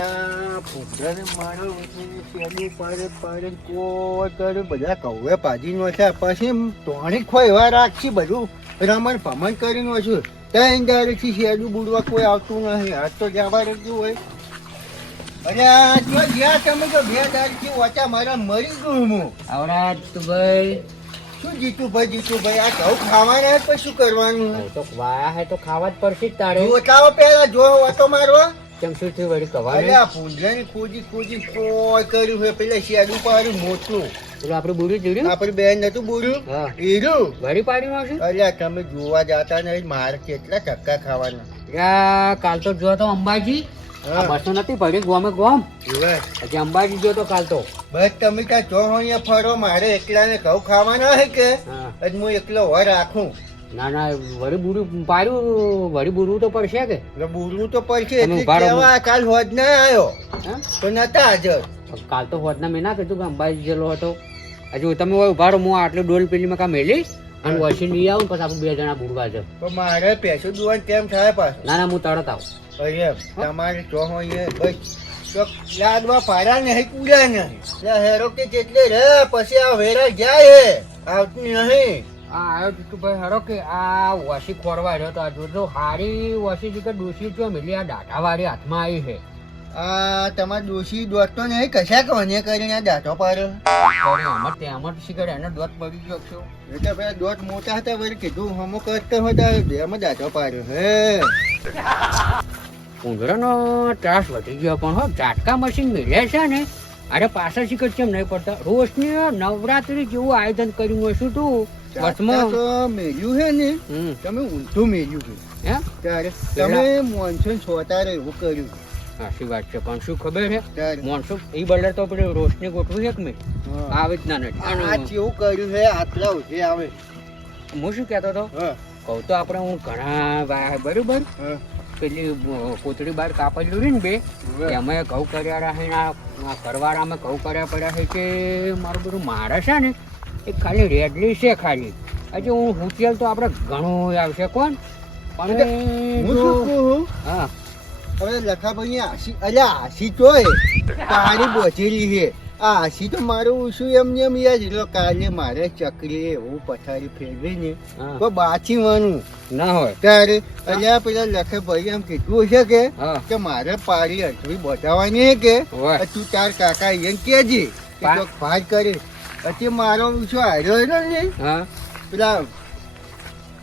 ફૂગડાને મારો શેરડી પાડે કોઈ કરે બધા કૌવે પાજી નો છે પછી ટોણી ખોઈ વાર રાખી બધું રમણ ભમણ કરી નો છું ત્યાં ડાયરેક્ટ શેરડું બુડવા કોઈ આવતું નહીં આજ તો જવા રહ્યું હોય. અરે આ જો જ્યાં તમે તો 2 દાડથી ઓછા મારા મરી ગયું હું. આવડા તું ભાઈ શું જીતુભાઈ આ ઘઉં ખાવાના પછી શું કરવાનું? તો વાયા હે તો ખાવા જ પડશે જ તારે. જોતાઓ પેલા જો ઓટો મારવા. કેમ શું થયું વળી કવાને? અરે આ પૂંજરાની ખોજી કોઈ કર્યું છે પેલા શેડું પાડ્યું મોટું. પેલું આપણે બુડ્યું જોડ્યું આપણે બેન નતું બોલ્યું હા હીરું વળી પાડી નાખ્યું. અલ્યા તમે જોવા જતા નહીં મારે કેટલા ટક્કા ખાવાના. યા કાલ તો જો તો અંબાજી હા. બસો નથી પડી ગોમે ગોમ જોવાય હજી અંબાજી જો તો કાલ તો બસ તમે ત્યાં જો અહીંયા ફરો મારે એકલાને ઘઉં ખાવાના હે કે હા જ હું એકલો હોય રાખું. ના ના વળી બુડું પાડ્યું વળી બુડવું તો પડશે કે એટલે બોલવું તો પડશે તમે એટલે ઉભા રહો. કહેવા કાલ હોજ ના આવ્યો હા? તો નતા હાજર. કાલ તો હોદના મેં ના કીધું કે અંબાજી જેલો હતો. હજુ તમે હોય ઉભા રહો હું આટલું ડોલ પેલીમાં કાં મેલી અને વસી લઈ આવું પછી આપણે 2 જણા બુડવા જાવ. પણ મારે પૈસો દુવાનું કેમ થાય પાછું? ના ના હું તરત આવું. અરે તમારે જો અહીંયા બસ તો લાડવા પાડા નહીં કુડ્યા નહીં એટલે હેરો કે જેટલે રે પછી આ વેરા જાય હે આવતું નહીં. આ આવ્યો જીતુભાઈ હરો કે આ વસી ખોરવા રહ્યો તો આ જોજો હારી વસી જે કે ડોસી જો મેલી આ ડાટાવાળી હાથમાં આવી છે. આ તમારે ડોશી દોડતો નહીં કશા કોને કરીને આ દાંતો પાડ્યો. તેમાં શીખર એને દોત પડી ગયો છો. એટલે પેલા દોટ મોટા હતા વળી કીધું હમો કરતો હતા બેમાં દાંતો પાડ્યો હે. ઉંદરાનો ત્રાસ વધી ગયો પણ હો ઝાટકા મશીન મેળ્યા છે ને અરે પાછળ શીખર કેમ નહીં પડતા રોજની નવરાત્રી જેવું આયોજન કર્યું હશું તું દાંતા તો મેલ્યું હે ને હમ તમે ઊંધું મેલ્યું છે હે ત્યારે તમે મોનસૂન છોતારે એવું કર્યું સાચી વાત છે પણ શું ખબર છે ત્યારે મોનસૂન એ બલ્ડર તો આપણે રોશની ગોઠવું છે કે મેં આવે જ ના નથી આ અને કેવું કર્યું છે આટલા ઉઠે આવે. હું શું કહેતો હતો હા કહું તો આપણે હું ઘણા બરોબર હા પેલી કોતરી બાર કાપેલું રહી ને બે અમે ઘઉં કર્યા રહ્યા આ કરવાળામાં ઘઉં કર્યા પડ્યા છે કે મારું બધું મારે છે ને એ ખાલી રેડલી છે ખાલી હજી હું હુંચેલ તો આપણે ઘણું આવશે કોણ પણ હું શું કહું હા હવે લખાભાઈ આશી અલ્યા આશી તોય પાણી બોચેલી છે આ આશી તો મારું શું એમને એમ યાદ રહ્યો કાલે મારે ચકરી એવું પથારી ફેરવી ને હા તો બાચીવાનું ના હોય ત્યારે અલ્યા પેલા લખાભાઈ એમ કીધું છે હા કે મારે પાડી અઠવી બતાવવાની કે હોય તું તાર કાકા એમ કેજે કે પા- તો ભાજ કરે પછી મારો શું હાર્યો ને હા પેલા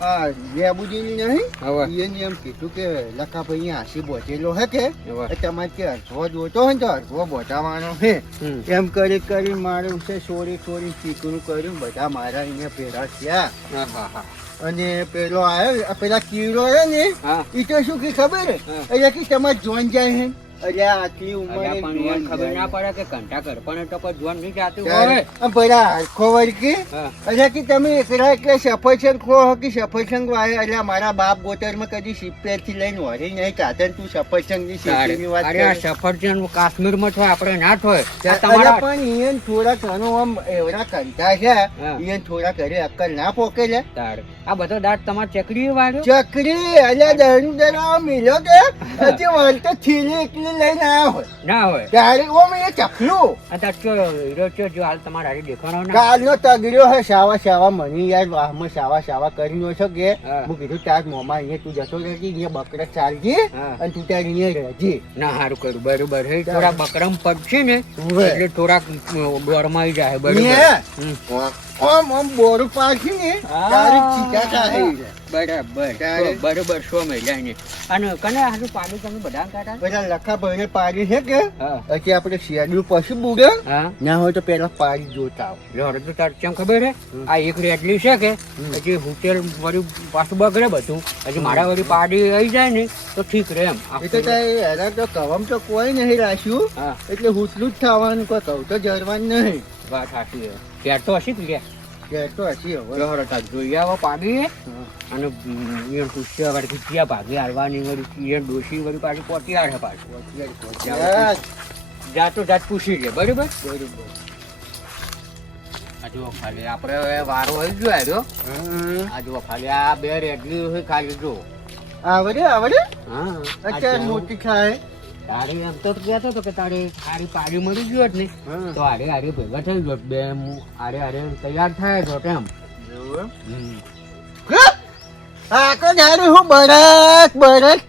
હા લેબુજી નહીં હવે એને એમ કીધું કે લખાભાઈ હાસી બોચેલો હે કે હવે તમારે કે અડધો જોતો હોય ને તો અડધો બોટાવાનો હે હમ. એમ કરી મારું છે ચોરી ચીકણું કર્યું બધા મારા અહીંયા ભેરા થયા હા હા હા અને પેલો આવ્યો પેલા કીડો હે ને હા એ તો શું કે ખબર હે હા. એટલે કે તમારે જોન જાય હે અરે આટલી અલ્યા ઉંમરે પણ જોન એને ખબર ના જાય. પડે કે ઘંટા ઘર પણ તો કોઈ જોન નહીં જાતું ત્યારે હોય આમ પેલા હરખો વળકે હા એટલે કે તમે એકલા એટલે સફરજન ખો કે સફરજન વાય એટલે મારા બાપ ગોતરમાં કદી સિત્તેર થી લઈને વળી નહીં કાતર તું સફરજન ની સિત્તેરની વાત અરે આ કરે. સફરજન કાશ્મીરમાં થોય આપણે ના થોય આ અરે તમારા પણ ઈયન થોડા ઘણો આમ એવડા કંટા છે હા. ઈયન થોડા ઘરે અક્કલ ના પોકે લે તારે આ બધો દાંત તમારે ચકડી વાળ્યો ચકરી અલ્યા દરું દરા મિલો કે હજી વળ તો ખીલી એકલી લઈને આવ્યો હોય ના હોય ત્યારે ઓમ એ ચકલું આ તાર ચો હીરો ચો જો હાલ તમારે હારી દેખાણો ના કાલનો તગડ્યો હે સાવા મની યાર વાહમાં સાવા કર્યો છો કે હા. હું કીધું તાર મોમાં અહીંયા તું જતો રહેજી અહીંયા બકરા ચાલજી હા. અને તું ત્યાં અહીંયા રહેજી ના હારું કર્યું બરોબર હે થોડા બકરમ પડશે ને ઉવે. એટલે થોડાક દોરમાઈ જાય બરોબર અહીંયા? હમ. આમ બોરું પાછી ને હા. તારી ચીકા થાય બરાબર ત્યારે? બરોબર 100 મહિલા ને અને કને હારું પાડું તમે બધા કાઢા બધા લખા ભાઈને પાડી છે કે હા પછી આપણે શેડ્યુલ પછી બુડે હા ના હોય તો પેલા પાડી જોતા આવો. જો તો તાર કેમ ખબર હે આ એક રેડલી છે કે હજી હોટેલ વળી પાછું બગડે બધું હજી મારા વળી પાડી આવી જાય ને તો ઠીક રહે એમ એ તો તારે હેરા તો કવમ તો કોઈ નહીં રાખ્યું હા એટલે હુટલું જ થવાનું કોઈ કહું તો જરવાનું નહીં વાત સાચી છે ત્યાર તો હશે જ લે ઘેર તો હસી હવે જોહર તાર જોઈ આવો પાડી હા. અને એ પૂછ્યા વળી ક્યાં ભાગી હાલવાની વળી એ ડોશી વળી પાછી પોતી આડે પાછું હા, જાતો જાત પૂછી લે બરોબર બરોબર. આ જુઓ ખાલી આપણે હવે વારો આવી ગયો આવ્યો હા. આ જુઓ ખાલી આ બે રેડલી હોય ખાલી જો આવડે હા અત્યારે મોટી ખાય તારે એમ તો કહેતો હતો કે તારે હારી પાડી મળી ગયો જ ને હા. તો હારે હારે ભેગા થઈ ગયો બે હારે હારે તૈયાર થાય તો એમ એવું એમ? આખો દારૂ હું બરસ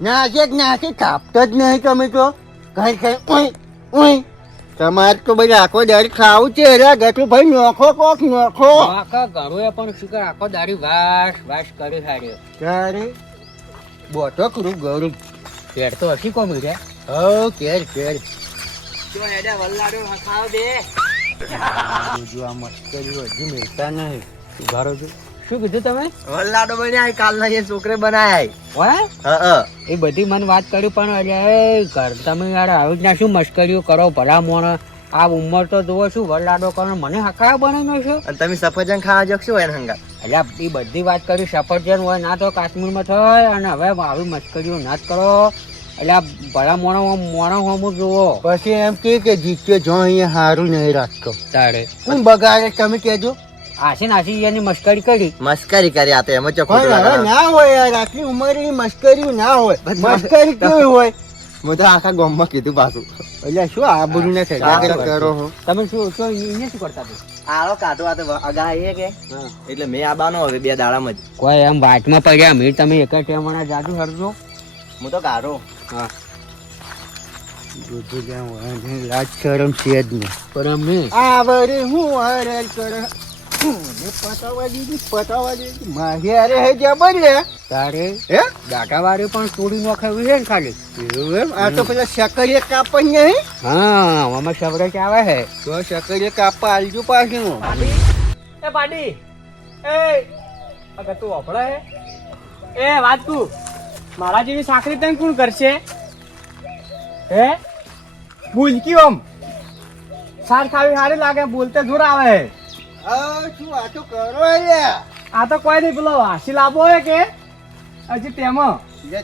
નાકે કાપતો જ નહીં તમે તો કઈ ઉઈ તમારે તો ભાઈ આખો દારૂ ખાવું છે રે ગટુ ભાઈ નોખો કોક નોખો આખા ઘરોએ પણ શીખર આખો દારી વાસ વાસ કરી હાર્યો ત્યારે બોટો કરું ગરું પેટ તો હસી કોમી રે હો કેર બીજું આ મસ્કરી હજી મિલતા નહીં ઉભારો છો શું કીધું તમે વલ્લાડો બન્યા કાલના એ છોકરે બનાયા હોય હા એ બધી મને વાત કરી પણ અરે ઘર તમે યાર આવી રીતના શું મસ્કરીઓ કરો ભલા મોણ આ ઉંમર તો જુઓ શું વરલાડો કરો મને હકાયો બનાવી છો અને તમે સફરજન ખાવા જશો એને હંગા એટલે એ બધી વાત કરી સફરજન હોય ના તો કાશ્મીરમાં થાય અને હવે આવી મસ્કરીઓ ના જ કરો એટલે આ ભલા મોણો હોમું જુઓ પછી એમ કે જીત્યો જો અહીંયા સારું નહીં રાખતો તારે કોણ બગાડે તમે કેજો આશી નાસી એની મસ્કરી કરી મસ્કરી કરી આ તો એમ જ પણ હવે ના હોય યાર આટલી ઉંમરે મસ્કરી ના હોય મસ્કરી કેવી હોય હું તો આખા ગામમાં કીધું પાછું એટલે શું આબરૂ ને સજા કરો હો તમે શું એને શું કરતા હતા આળો કાઢો આ તો અગા એ કે એટલે મેં આબાનો હવે 2 દાડામાં જ કોઈ એમ વાતમાં પડ્યા મીર તમે એક જ ટેમણા જાદુ હરજો હું તો કાઢો હા બધું જ્યાં હોય ને લાજ શરમ છે જ નહીં પણ અમને આવરે હું હરે કરે પતાવા દીધી મારી અરે હે જબર રે તારે હે દાટાવાળી પણ તોડી નખાવી છે ને ખાલી એવું એમ આ તો પેલા શકરીએ કાપા નહીં હા આમાં સવરેજ આવે છે તો શકરીએ કાપા આલજો પાછું એ પાડી એ અગર તું ઓફળે એ વાત તું મારા જેવી સાકરી તને કોણ કરશે હે ભૂલકી ઓમ સાર ખાવી સારી લાગે બોલતે જોર આવે શું આ તો કરો યાર આ તો કોઈ નહીં પેલો હાસી લાવવો હે કે હજી તેમાં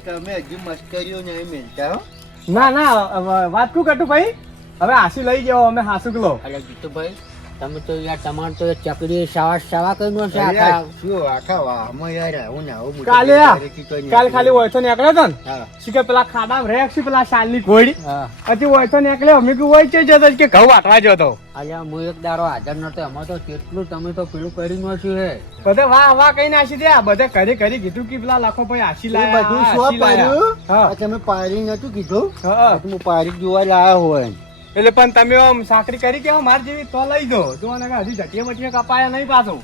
તમે હજી મસ્કરીઓ નહીં મિલતા હો ના ના વાત કું કટુ ભાઈ હવે હાસી લઈ જાઓ અમે હાસુ કિલો અરે જીતુભાઈ તમે તો યાર તમારે તો ચકરી સાવા કઈ છે અરે આખા શું આખા વાહમાં યાર આવું ને આવું મોટું કાલે આ કરી કીધું કાલ ખાલી ઓયથો નીકળ્યો તો ને હા શીખે પેલા ખાડામાં રેક છે પેલા શાલની ઘોડી હા હજી ઓયથો નીકળ્યો અમે કીધું ઓય છે જતો કે ઘઉં વાટવા જતો અલ્યા હું એક દાડો હાજર નતો એમાં તો કેટલું તમે તો પેલું કરી નો છે બધે વાહ કઈ નાસી દે બધે કરી કીધું કે પેલા લાખો ભાઈ હાસી એ લાયા બધું હાસી શું લાયા. પાડ્યું હા. આ તમે પાડી નતું કીધું હા. હું પાડી જોવા લાયા હોય એટલે પણ તમે આમ સાકરી કરી કે માર જેવી તો લઈ દો જો ને હજી જટિયા બટિયા કપાયા નહીં પાછું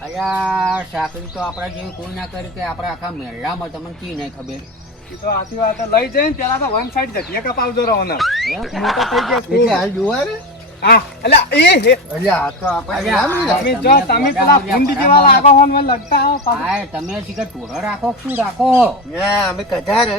અલ્યા સાકરી તો આપણા જેવી કોઈ ના કરી કે આપણા આખા મેળામાં તમને કી નહીં ખબર એ તો આથી વાત લઈ જઈને પેલા તો વન સાઈડ જટિયા કપાવજો રહો ને એમ? મોટો થઈ ગયા એટલે ખૂબ. હાલ જોવા રે હા એટલે એ હે એટલે આ તો આપણે અલ્યા, આમ ને. તમે જો તમે પેલા ભૂંડી જેવા લાગો હો ને મને લગતા હો પાછું. આ તમે શીખર ટોળો રાખો કે શું રાખો ના, અમે કઢા રે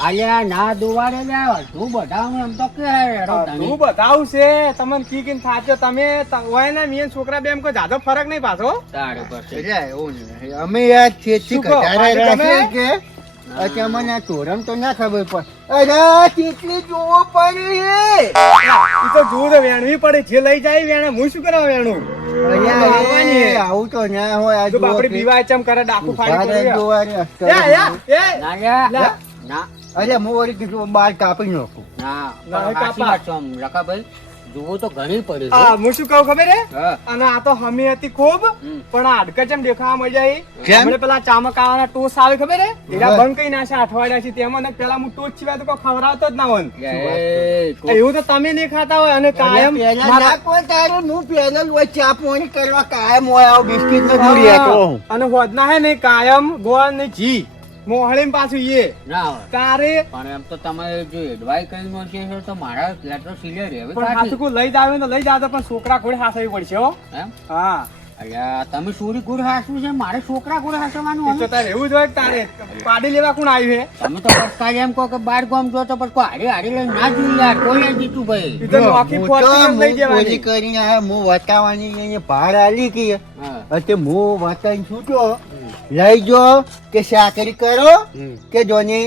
અલ્યા ના દુવારે લ્યા તું બધાનું એમ તો કે હેડો તું તને. બતાવું છે તમને કી થાચો તમે હોય ને મીએ છોકરા બે એમ કોઈ જાજો ફરક નહીં પાછો તારે પછી. એટલે એવું નહીં. અમે યાર છેતી શું કહો? કઢા રે પાડી તમે? રાખીએ કે અચ્છા મને આ તોરમ તો ના ખબર પડે અરે કેટલી જોવો પડી ઈ તો જોવું તો વેણવી પડે જે લઈ જાય વેણે હું શું કરવા વેણું આવવાની હે. આવું તો ના હોય આ જો જુઓ બાપડી કે પીવાય ચમ કરે ડાકુ ફાડી ઉભા રહે પડ્યું. જોવા રે, એ, અસ્કર. એ, એ. ના લ્યા. લા. ના અરે હું વળી કીધું બાર કાપી નાખું ના ના, પણ સાચી કાપા. વાત છે આમ, રકાભાઈ જુઓ તો ઘણી પડી છે. આ હું શું કહું ખબર હે હા. અને આ તો હમી હતી ખૂબ હમ. પણ આ હાડકા ચમ દેખાવા મજા આવી કેમ? હમણાં પેલા ચામકાવાના ટોસ આવે ખબર હે એના હા. બંધ કઈ નાશે અઠવાડિયા થી તેમાં ને પેલા હું ટોસ સિવાય તો કોઈ ખવડાવતો જ ના હોય એ, તું- એવું તો તમે નહીં ખાતા હોય અને કાયમ પહેલા મારા- ના કોઈ તારે હું પહેલા જ હોય ચા પાણી કરવા કાયમ હોય આવું બિસ્કિટ નો દૂર રહેતો હું. અને હોદના હે ને કાયમ ગોળ ને ઘી મોહળી પાછું એ ના હોય. તારે પણ એમ તો તમે જો એડવાઈ કરી નો છે તો મારા લેટર સિલિયર રહેવી પણ સાચી. હાથું લઈ જાવ તો લઈ જાવ પણ છોકરા કોઈ હાસવી પડશે હો એમ હા અલ્યા તમે સોરી ગુડ હાસવું છે મારે છોકરા ગુડ હાસવાનું એ તો તારે એવું જ હોય કે તારે પાડી લેવા કોણ આવ્યું હે તમે તો પસ્તા એમ કહો કે બાર ગામ જો તો પછી હારી હારી લઈને ના જોઈ યાર કોઈ નહીં જીતું ભાઈ ઈ તો નોખી હું પોટલી તો જ લઈ હું જવાની. પોલી કરીને આ હું વટાવાની અહીંયા ભાડ આલી કે હા. એટલે હું વટાઈને છૂટો લઈ જો કે સાકરી કરો કે જોને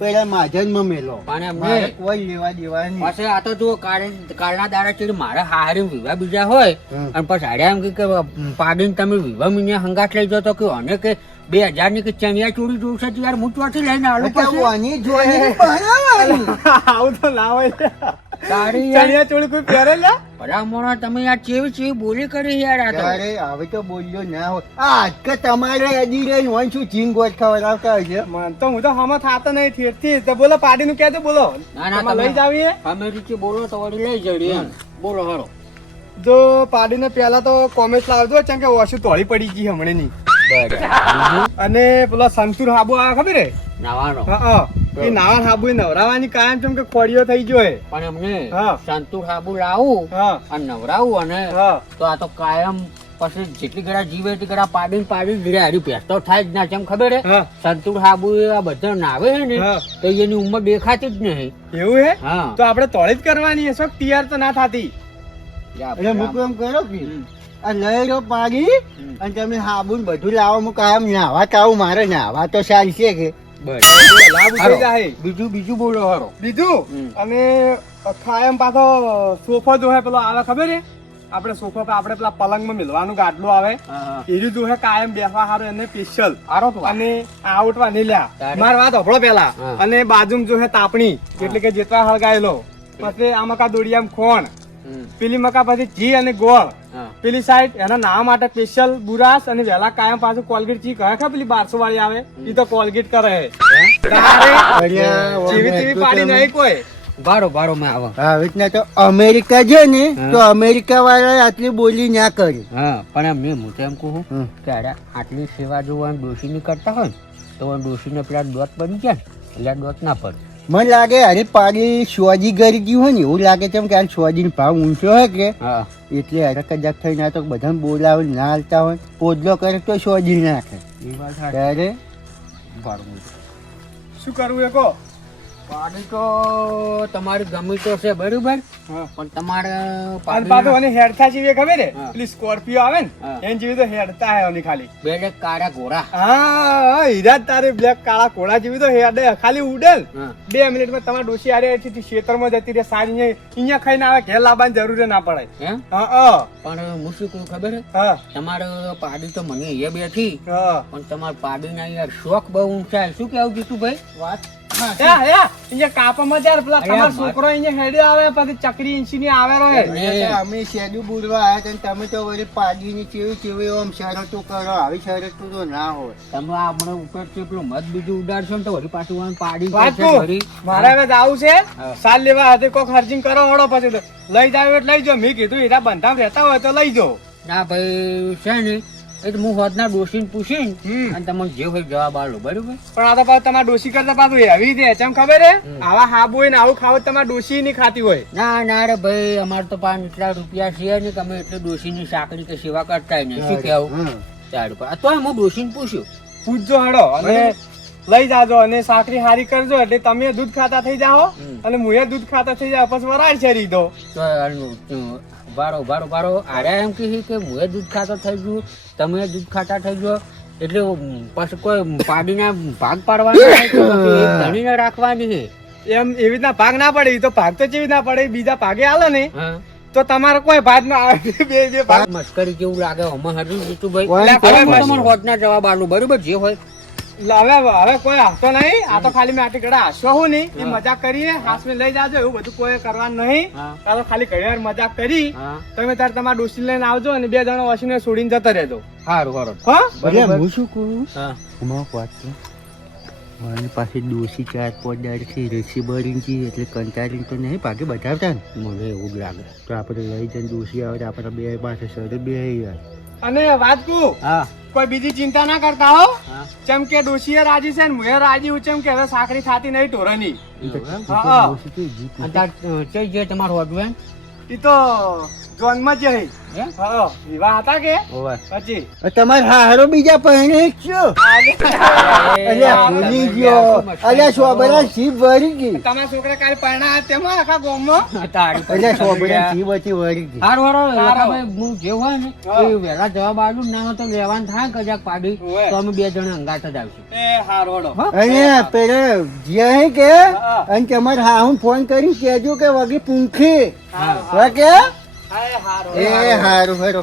પેલા માજનમાં મેલો પણ એમ મારે નહીં. કોઈ લેવા દેવા નહીં. પછી આ તો જો કાલના દાડા ચીડ મારે હારી વિવાહ બીજા હોય હમ. અને પછી હાડ્યા એમ કે પાડીને તમે વિવાહ મીને હંગાટ લઈ જાઓ તો કે અને કે 2000 ની કે ચણિયા ચોળી જોશે તો યાર હું ચોથી લઈને આલો એટલે પછી વાની જોઈને બનાવવાની. આવું તો ના હોય લે. તારી યાર ચણિયા ચોળી કોઈ પહેરે લે? ભલામણા તમે યાર ચેવી બોલી કરી યાર આ તો અરે હવે તો બોલ્યો ના હોય આ આજકા તમારે હજી રહી હોય શું ચીંગ ગોટ ખવડાવતા હશે. મન તો હું તો હમણાં થાતો નહીં ઠેરથી. તો બોલો પાડીનું કહેજો બોલો. ના ના તમારે લઈ જ આવીએ. અમે રીતે બોલો તો વળી લઈ જડી એમ બોલો હારો જો પાડીને પહેલા તો કોમેન્ટ લાવજો કેમ કે ઓછું તોડી પડી ગઈ હમણાં ની. બરાબર અને પેલો સંતુર હાબુ આવે ખબર હે? નાવાનો હા એ નાવા હાબુ નવરાવાની કાયમ ચમ કે ખોડિયો થઈ ગયો હે. પણ એમને હા. સંતુર સાબુ લાવું હા અને નવરાવું અને હા તો આ તો કાયમ પછી જેટલી ગળા જીવે એટલી ગળા પાડીને ગીરે હારી પેસ્તો થાય જ ના ચમ ખબર હે હા સંતુર સાબુ આ બધા નાવે હે ને હા. તો એની ઉંમર દેખાતી જ નહીં એવું હે? હા તો આપણે તોડી જ કરવાની હે. શોખ તૈયાર તો ના થાતી. એટલે મૂકું એમ કરો કે આ લઈ રહ્યો પાડી અને તમે સાબુ ને બધું લાવો હું કાયમ નાવા કાવું મારે નાવા તો ચાલશે કે બસ લાભ થઈ જાય. બીજું બોલો હારો બીજું અને કાયમ પાછો સોફો જો હે પેલો આવે ખબર હે? આપણે સોફા પર આપણે પેલા પલંગમાં મિલવાનું ગાડલું આવે એરી જો હે કાયમ બેસવા હારું એને સ્પેશિયલ હારો તો અને આવટવા નહીં લ્યા. તારે? મારી વાત સાંભળો પેલા. હા. અને બાજુમાં જો હે તાપણી એટલે કે જેટલા હળગાયેલો પછી આ મકા દોડિયામ ખોણ પેલી મકા પછી ઘી અને ગોળ પેલી સાઈડ એના નાવા માટે સ્પેશિયલ બુરાસ અને વેલા કાયમ પાછું કોલગેટ ચી કહે કે પેલી 1200 વાળી આવે ઈ તો કોલગેટ કરે હે. તારે અરે, જેવી તેવી પાડી નહીં કોઈ. બારો મેં આવો આવી રીતના તો અમેરિકા છે ને તો અમેરિકા વાળા આટલી બોલી ના કરી. હા પણ એમ નહીં હું તો એમ કહું હમ. કે અરે આટલી સેવા જો આમ ડોશીની કરતા હોય ને તો ડોશીને પેલા દોત બની જાય ને એટલે આ દોત ના પડે મને લાગે અરે પાડી સ્વાજી ગરી ગયું હોય ને એવું લાગે છે કે આ સ્વાજી ભાવ ઊંચો હોય કે હા એટલે હરક કજાક થઈ ના તો બધાને બોલાવે ના હાલતા હોય પોદલો કરે તો સ્વાજી નાખે એ વાત સાચી. ત્યારે બરાબર. શું કરવું એ કહો. પાડી તો તમારી ગમી તો છે બરોબર હા. પણ તમારે અને પાડીના પાછું અને હેડતા જેવી ખબર હે? હા. પેલી સ્કોર્પિયો આવે ને હા. એની જેવી તો હેડતા હે ઓની ખાલી. બે કાળા ઘોડા હા હીરા જ તારે બ્લેક કાળા ઘોડા જેવી તો હેડે ખાલી ઉડે ને. હા 2 મિનિટમાં તમારે ડોશી આરે ખેતરમાં જતી રહે સાંજ અહીંયા ખાઈને આવે ઘેર લાવવાની જરૂર ના પડે. એમ હા હા પણ હું શું કહું ખબર હે હા તમારે પાડી તો મને એ બેઠી હા પણ તમારે પાડીના યાર શોખ બહુ ઊંચા શું કેવું જીતુભાઈ વાત અહીંયા કાપામાં જ્યારે પેલા અરે તમારો માર- છોકરો અહીંયા હેડે આવે પછી ચકરી ઇંચી ની આવે રહે. અમે શેડ્યુ બુડવા આવ્યા હતા ને તમે તો વળી પાડીની ચેવી આમ શરતો કરો આવી શરતો તો ના હોય. તમે આપણે ઉપર થી પેલું મત બીજું ઉડાડશો ને તો વળી પાછું આમ પાડી વાત કરશે કહું, વળી. મારે હવે જાવું છે હા. સાલ લેવા હાથે કોક હરજીંગ કરો હળો પછી તો લઈ જાવ એટલે લઈ જાઓ. મેં કીધું એના બંધામ રહેતા હોય તો લઈ જાઓ. ના ભાઈ છે ને એ તો હું હોદના ડોસીને પૂછીને હમ. અને તમને જે હોય જવાબ આલો બરોબર પણ આ તો પાછું તમારે ડોશી કરતા પાછું એવી દે ચમ ખબર હે હમ. આવા હાબુ હોય ને આવું ખાવું તમારે ડોશી નહીં ખાતી હોય. ના ના રે ભાઈ અમારે તો પાંચ એટલા રૂપિયા છે ને કે અમે એટલે ડોસીની સાંકળી કે સેવા કરતા નહીં શું કેવું હમ. સારું પણ તોય હું ડોસીને પૂછ્યું પૂછજો હળો અને લઈ જાજો અને સાકરી હારી કરજો એટલે તમે દૂધ ખાતા થઈ જાઓ હમ. અને મુએ દૂધ ખાતા થઈ જાવ પછી વરાળ છેરી દો. તો બારો આર્યા એમ કહે કે હું દૂધ ખાતો થઈ ગયું તમે દૂધ ખાતા થઈ ગયો એટલે પછી કોઈ પાડીના ભાગ પાડવાના છે કે પછી એક ધણીને રાખવાની છે એમ એવી રીતના ભાગ ના પડે ઈ તો ભાગ તો ચેવી ના પડે બીજા ભાગે આલે ને હા તો તમારે કોઈ ભાગ ના આવે. બે ભાગ મસ્કરી જેવું લાગે હમણાં હરી જીતુભાઈ ઓય, એટલે હવે ઓય, તમારે હોદના જવાબ આલું બરોબર જે હોય હવે કોઈ હસતો નહીં. આ તો ખાલી મેં આટલી ઘડા હસવો હું નહીં એ હા. મજાક કરીએ હાથ મેં લઈ જાજો એવું બધું કોઈ કરવાનું નહીં. હા આ તો ખાલી ઘડી વાર મજાક કરી હા તમે તાર તમારા ડોસી લઈને આવજો અને 2 જણા વસીને છોડીને જતા રહેજો. સારું સારું હા એટલે હું શું કહું હા હું વાત કહું? મારી પાસે ડોસી 4-5 દાડ છે રેસી બરીંચી એટલે કંટાળીને તો નહીં ભાગે બતાવતા ને મને એવું જ લાગે તો આપણે લઈ જઈને ડોસી આવે તો આપણે બે પાસે સર બે યાર અને વાત કહું હા કોઈ બીજી ચિંતા ના કરતા હો. હા ચમ કે ડોશીએ રાજી છે ને મુએ રાજી હું ચમ કે હવે સાકરી થાતી નહીં ઢોરની. એવું એમ? હા. ડોસી કેવી જીત અને તાર ચઈ જે તમારું હોદવું ઈ તો જોનમાં જ જઈ. એમ હા વિવાહ હતા કે ઓવે પછી તમારે હારો બીજા પહેણે છો અલ્યા ભૂલી ગયો અલ્યા સોબરા જીભ વળી ગઈ તમારા છોકરા કાલે પરણા તેમાં આખા ગામમાં તારી અલ્યા સોબરા જીભ હતી વળી ગઈ હારું સારું. ભાઈ હું જે હોય ને હા. એ વહેલા જવાબ આલું ના હોય તો લેવાનું થાય કજાક પાડી ઓવે. તો અમે 2 જણા અંગાત જ આવશું એ હારોડો. હો? અને પેલા જ્યાં કે હા. અને તમારે હા હું ફોન કરી કહેજો કે વગી પૂંખી હારું, વાકે હારું. એ હારો. એ હારું હેરો